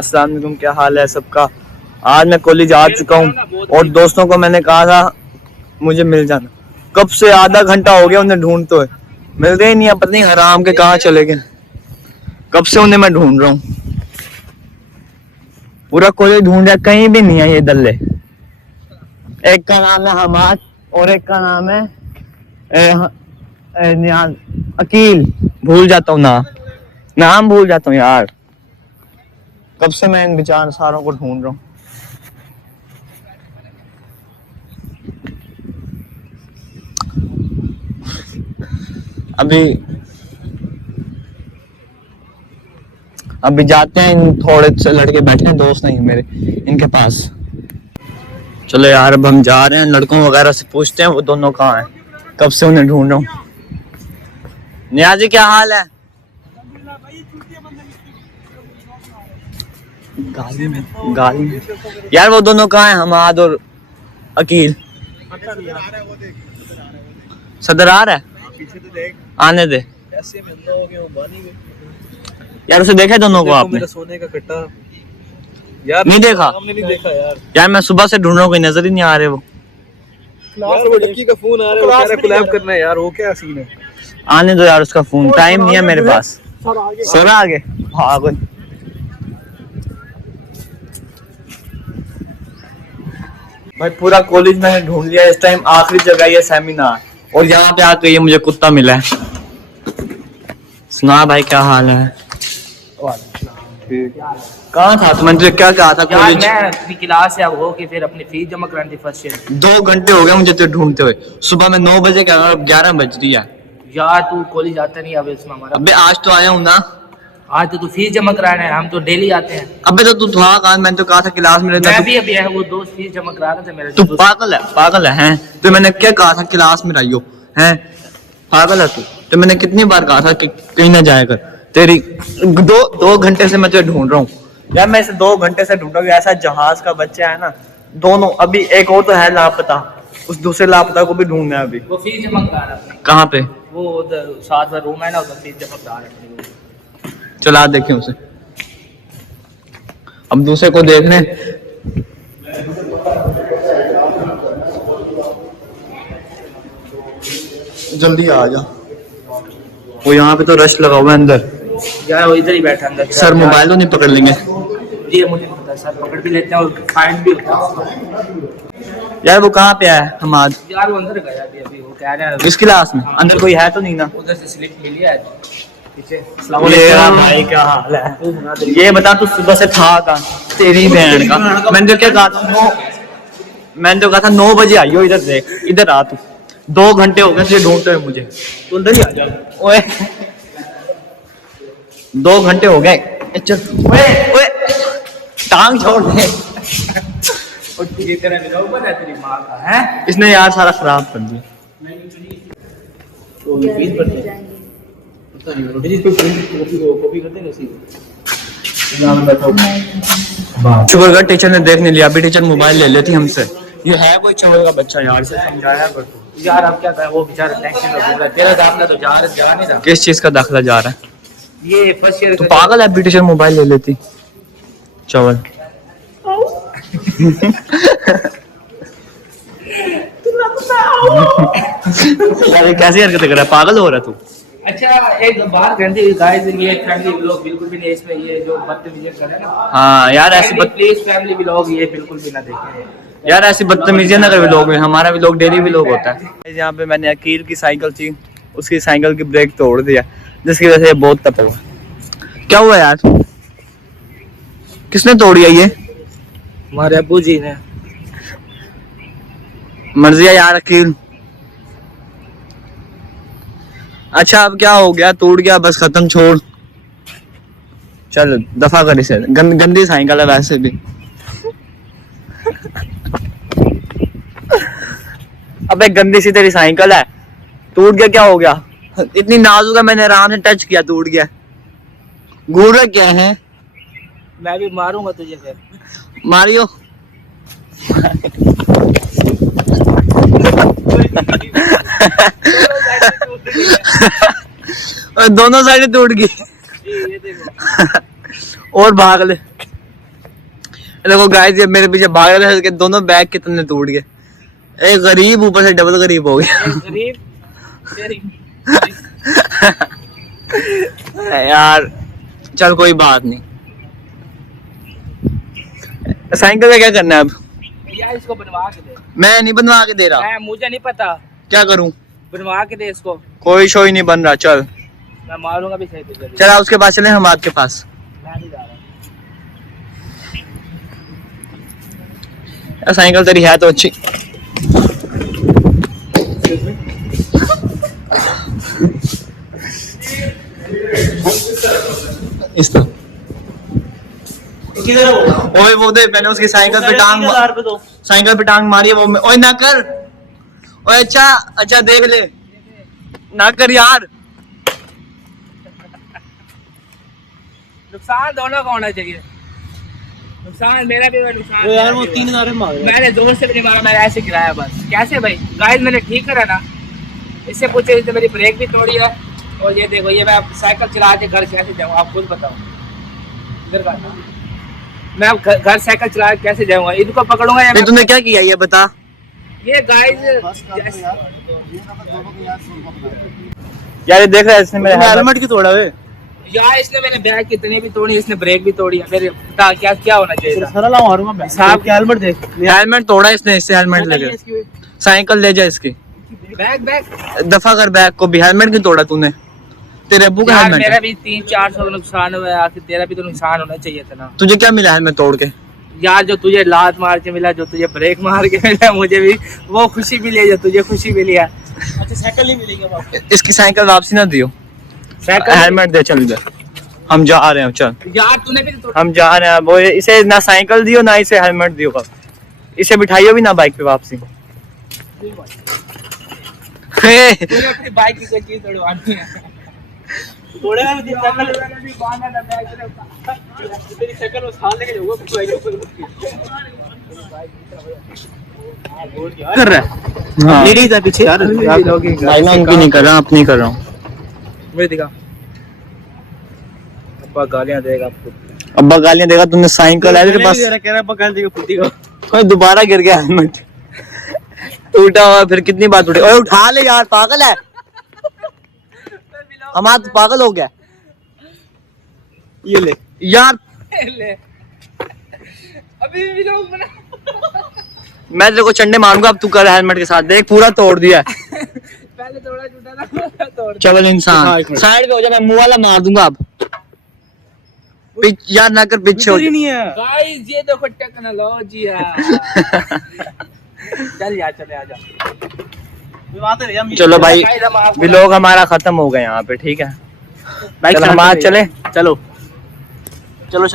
अस्सलाम वालेकुम, क्या हाल है सबका। आज मैं कॉलेज आ चुका हूँ और दोस्तों को मैंने कहा था मुझे मिल जाना। कब से आधा घंटा हो गया उन्हें ढूंढते हुए, मिल गए नहीं। पता नहीं हराम के कहाँ चले गए। कब से उन्हें मैं ढूंढ रहा हूँ, पूरा कॉलेज ढूंढा, कहीं भी नहीं है ये दल्ले। एक का नाम है हमाद और एक का नाम है अकील। भूल जाता हूँ नाम भूल जाता हूँ यार। कब से मैं इन बेचारे सारों को ढूंढ रहा हूँ। अभी जाते हैं, इन थोड़े से लड़के बैठे हैं, दोस्त नहीं मेरे, इनके पास। चलो यार, अब हम जा रहे हैं, लड़कों वगैरह से पूछते हैं वो दोनों कहाँ हैं। कब से उन्हें ढूंढ रहा हूँ। नियाजी क्या हाल है? गाली में यार, वो दोनों कहाँ हैं, हमाद और अकील? सदर आ रहा है, आने दे यार। उसे देखा दोनों को आपने? सोने का कट्टा यार नहीं देखा? नहीं देखा यार मैं सुबह से ढूंढ रहा हूँ, कोई नजर ही नहीं आ रहे। वो यार वो लड़की का फोन आ रहा है, वो कह रहा है कोलैब करना है यार। वो क्या सीन है? आने दो यार, उसका फोन, टाइम नहीं है मेरे पास। सर आगे भागो। भाई पूरा कॉलेज मैंने ढूंढ लिया। इस टाइम आखिरी जगह ये सेमिनार, और यहाँ पे आके ये मुझे कुत्ता मिला है। सुना भाई, क्या हाल है? कहाँ था तुम? मैंने क्या कहा था? कॉलेज मैं क्लास से हो के फिर अपनी फीस जमा करानी थी फर्स्ट ईयर। 2 घंटे हो गए मुझे तो ढूंढते हुए। सुबह में 9 बजे क्या, 11 बज रही है यार। तू कॉलेज आता नहीं अब इसमें हमारा। अबे आज तो आया हूँ ना। आज तो तू फीस जमा कराना है, हम तो डेली आते हैं। अबे तो तू था कहाँ? मैंने तो कहा था क्लास में रहता। मैं भी अभी है, वो दोस्त फीस जमा करा रहे थे मेरे। तू पागल है हैं? तो मैंने क्या कहा था, क्लास में रहियो हैं? पागल है तू? तो मैंने कितनी बार कहा था कि कहीं ना जाया कर। तेरी 2 घंटे से मैं तुझे ढूंढ रहा हूँ यार। मैं इसे 2 घंटे से ढूंढ रहा हूँ। ऐसा जहाज का बच्चा है ना दोनों। अभी एक और तो है लापता, उस दूसरे लापता को भी ढूंढना है अभी। वो फीस जमा करा रहा है। कहाँ पे? वो उधर साथ में रूम है ना, उधर फीस जमा करा रहा है। चला देखें उसे। अब दूसरे को देखने। जल्दी आ जा। वो यहाँ पे तो रश लगा हुआ है अंदर। यार वो इधर ही बैठा अंदर। सर मोबाइल तो नहीं पकड़ लेंगे? ये मुझे पता है, सर पकड़ भी लेते हैं और फाइन भी होता है। यार वो कहाँ पे है हमाद? यार वो अंदर गया अभी वो कह रहा है। किस क्लास में? अंदर कोई है तो नहीं ना? उधर से स्लिप मिली है पीछे। भाई क्या हाल है? ये बता तू सुबह से था कहाँ? तेरी बहन का, मैंने तो क्या कहा था? मैंने तो कहा था 9 बजे आइयो। इधर देख, इधर आ तू। 2 घंटे हो गए तुझे ढूंढते हुए मुझे। तू अंदर ही आ जा। ओए 2 घंटे हो गए। चल ओए टांग छोड़ दे। और तुझे तेरा मिला ऊपर है तेरी माँ का है। इसने यार सारा खराब कर दिया। तो फीस भरते हैं पता नहीं रोटी जिस पे कॉपी करते हैं शुक्र कर टीचर ने देख नहीं लिया। अभी टीचर मोबाइल ले लेती हमसे। ये है कोई चोर का बच्चा यार, से समझाया कर तू। यार अब क्या करें, वो बेचारा टेंशन में घूम रहा है। तेरा दाखला तो जा नहीं रहा। किस चीज का दाखला जा रहा है? ये फर्स्ट ईयर तो पागल है, अभी टीचर मोबाइल ले लेती। चवल यार कैसी हरकतें कर रहा है? पागल हो रहा तू? अच्छा एक बात कहते हैं गाइस, ये फैमिली व्लॉग बिल्कुल भी नहीं, इसमें ये जो बदतमीजी कर रहे हैं ना। हाँ यार ऐसी प्लीज फैमिली व्लॉग ये बिल्कुल भी ना देखें यार। ऐसी बदतमीजी ना कर व्लॉग में। हमारा व्लॉग डेली व्लॉग होता है। यहाँ पे मैंने अकील की साइकिल थी, उसकी साइकिल की ब्रेक तोड़ दिया, जिसकी वजह से ये बहुत तप हुआ। क्या हुआ यार? किसने तोड़ी है ये? हमारे अब्बू जी ने। मर्जी है यार अकील। अच्छा अब क्या हो गया? टूट गया बस, खत्म, छोड़। चल दफा कर इसे। गंदी साइकिल है वैसे भी। अबे गंदी सी तेरी साइकिल है, टूट गया क्या हो गया? इतनी नाजुक है, मैंने आराम से टच किया, टूट गया। घूर क्या है? मैं भी मारूंगा तुझे फिर। मारियो। दोनों साइड टूट गई। और भाग ले। देखो गाइस ये मेरे पीछे भाग रहे थे, दोनों बैग कितने टूट गए। एक गरीब ऊपर से डबल गरीब हो गया। यार चल कोई बात नहीं। साइकिल का क्या करना है अब? यार इसको बनवा के दे। मैं नहीं बनवा के दे रहा। मुझे नहीं पता क्या करूं? बनवा के दे इसको। कोई शो ही नहीं बन रहा। चल मैं मारूंगा भी सही तुझे। चल उसके पास चले, हम आपके पास। मैं नहीं जा रहा। साइकिल तेरी है तो अच्छी। इस तो ओए वो दे, मैंने उसकी साइकिल पे टांग मारी है वो। ओए ना कर। ओए अच्छा देख ले ना कर यार। नुकसान दोनों का होना चाहिए। नुकसान मेरा भी है, नुकसान यार वो 3000 मांग रहा है। मैंने जोर से भी नहीं मारा, मैंने ऐसे गिराया बस। कैसे भाई? गाइस मैंने ठीक करा ना। इससे पूछे, इसने मेरी ब्रेक भी तोड़ी है। और ये देखो, ये मैं साइकिल चला के घर कैसे जाऊँ आप खुद बताओ। इधर का मैं अब घर साइकिल चला के कैसे जाऊँगा? इनको पकड़ूंगा या तूने क्या किया ये बता। ये गाइस यार ये देख रहा है इसने मेरे हेलमेट की तोड़ा है। यार इसने मैंने बैग कितने भी तोड़ी, इसने ब्रेक भी तोड़ी है। फिर बता क्या होना चाहिए था? साहब के हेलमेट देख। हेलमेट तोड़ा इसने, इससे हेलमेट लेके साइकिल ले जा इसकी। बैग दफा कर बैग को भी। हेलमेट क्यों तोड़ा तूने? तेरे अब्बू का यार हेलमेट मेरा है। भी 300-400 का नुकसान हुआ है। आखिर तेरा भी तो नुकसान होना चाहिए था ना। तुझे क्या मिला हेलमेट तोड़ के? यार जो तुझे लात मार के मिला, जो तुझे ब्रेक मार के मिला, मुझे भी वो खुशी मिली है जो तुझे खुशी मिली है। अच्छा साइकिल नहीं मिलेगी वापस। इसकी साइकिल वापसी ना दियो। हेलमेट दे चल इधर, हम जा रहे हैं। चल यार तूने भी तो हम जा रहे हैं। वो इसे ना साइकिल दियो ना इसे हेलमेट दियो। इसे बिठाइयो भी ना बाइक पे वापसी। तूने अपनी बाइक की कोई चीज तोड़वानी है। थोड़े में भी साइकिल भी बांधना था बैग में। तेरी साइकिल में साल लेके जाऊंगा बाइक के ऊपर। कर रहा है। हाँ। लेडीज है पीछे यार। भाई मैं उनकी नहीं कर रहा, अपनी कर रहा हूँ। मेरे दिखा अब्बा गालियां देगा आपको। अब्बा गालियां देगा। तूने साइकिल है तेरे पास। कह रहा पकड़ देगा फुटी को। कोई दोबारा गिर गया हेलमेट टूटा हुआ। फिर कितनी बार टूटे? ओए उठा ले यार, पागल है हमारा तो पागल हो गया। ये ले यार ले अभी भी लोग बना। मैं तेरे को चंडे मारूंगा अब। तू कर हेलमेट के साथ। देख पूरा तोड़ दिया है। पहले थोड़ा टूटा था तोड़। चल इंसान साइड पे हो जा, मैं मुंह वाला मार दूंगा अब। यार ना कर, पीछे हो जा। नहीं है। गाइस ये देखो टेक्नोलॉजी है। चल यार चले आजा। चलो भाई व्लॉग हमारा खत्म हो गया यहाँ पे। ठीक है चल हम आज चले। चलो चलो।